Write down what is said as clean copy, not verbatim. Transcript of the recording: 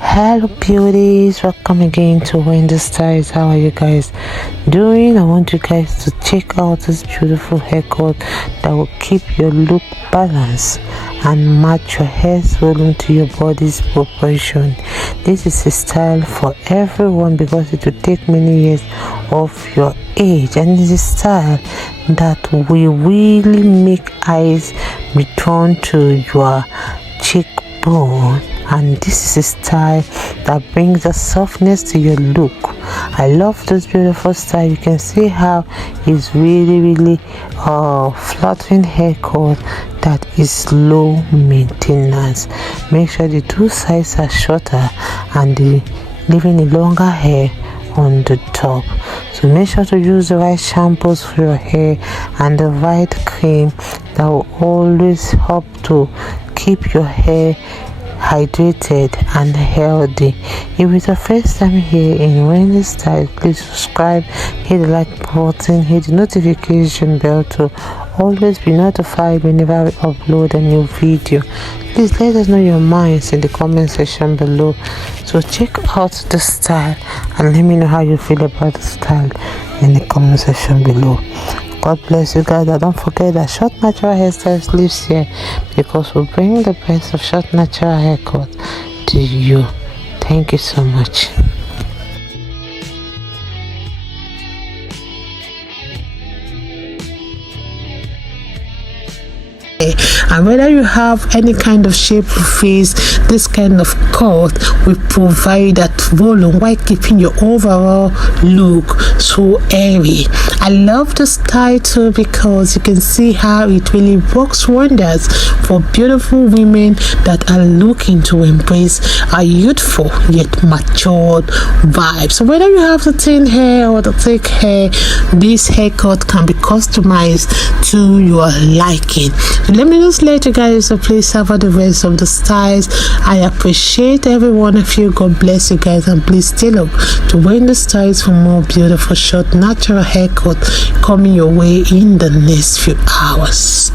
Hello beauties, welcome again to Wendy Styles. How are you guys doing? I want you guys to check out this beautiful haircut that will keep your look balanced and match your hair volume to your body's proportion. This is a style for everyone because it will take many years of your age, and it's a style that will really make eyes return to your cheekbone. And this is a style that brings a softness to your look. I love this beautiful style. You can see how it's really flattering haircut that is low maintenance. Make sure the two sides are shorter and leaving a longer hair on the top. So make sure to use the right shampoos for your hair and the right cream that will always help to keep your hair hydrated and healthy. If it's your first time here in Wendy Styles, please subscribe, hit the like button, hit the notification bell to always be notified whenever we upload a new video. Please let us know your minds in the comment section below. So check out the style and let me know how you feel about the style in the comment section below. God bless you guys. And don't forget that Short Natural Hairstyles lives here because we bring the best of short natural haircut to you. Thank you so much. And whether you have any kind of shape of face, this kind of cut will provide that volume while keeping your overall look so airy. I love this style too because you can see how it really works wonders for beautiful women that are looking to embrace a youthful yet matured vibe. So whether you have the thin hair or the thick hair, this haircut can be customized to your liking. So let me just let you guys please have the rest of the styles. I appreciate every one of you. God bless you guys, and please stay up to Wendy Styles for more beautiful short natural haircut coming your way in the next few hours.